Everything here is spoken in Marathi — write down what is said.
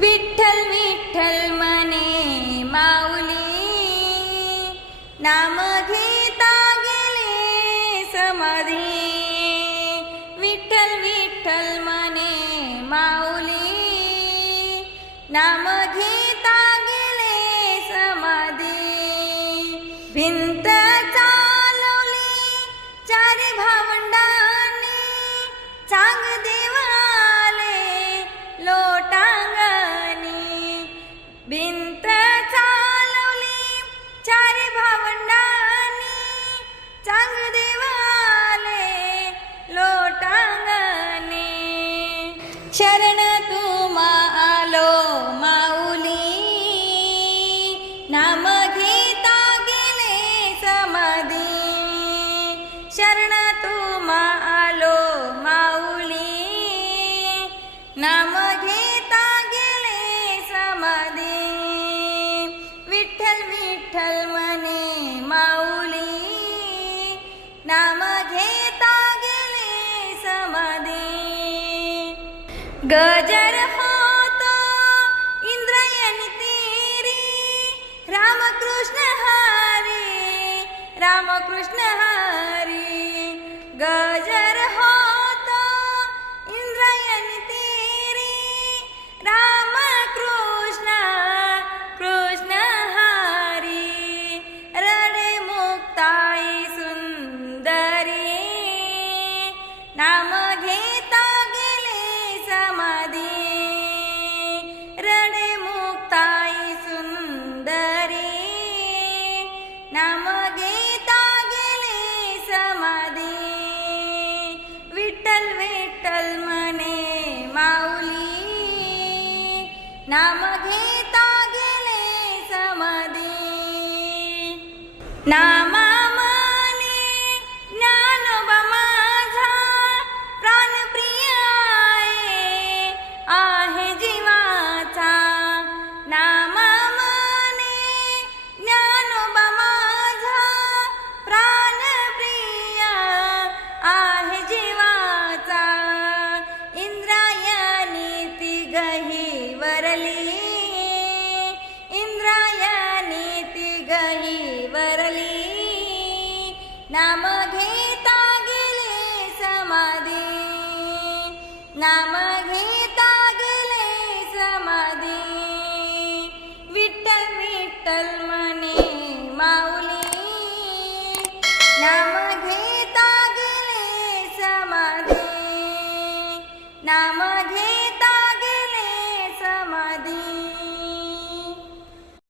विठ्ठल विठ्ठल मने माऊली नाम घेता गेले समाधी. विठ्ठल विठ्ठल मने माऊली नाम घेता गेले समाधी. भिंत चालवली चारी भावंडाने चांग चांग देवाले लोटांगणी. शरण तुमा आलो माऊली. नाम घेता गेले समाधी. शरण तुमा आलो माऊली. नाम घेता गेले समाधी. विठ्ठल विठ्ठल मने नाम घेता गेले समाधी। गजर होतो इंद्रायणी तेरी रामकृष्ण हरी। रामकृष्ण हरी। नाम घेता गेले समाधी. नाम ही वरली नाम घेता गेले समाधी. नाम घेता गेले समाधी. विठ्ठल विठ्ठल मने माऊली नाम घेता गेले समाधी. नाम घे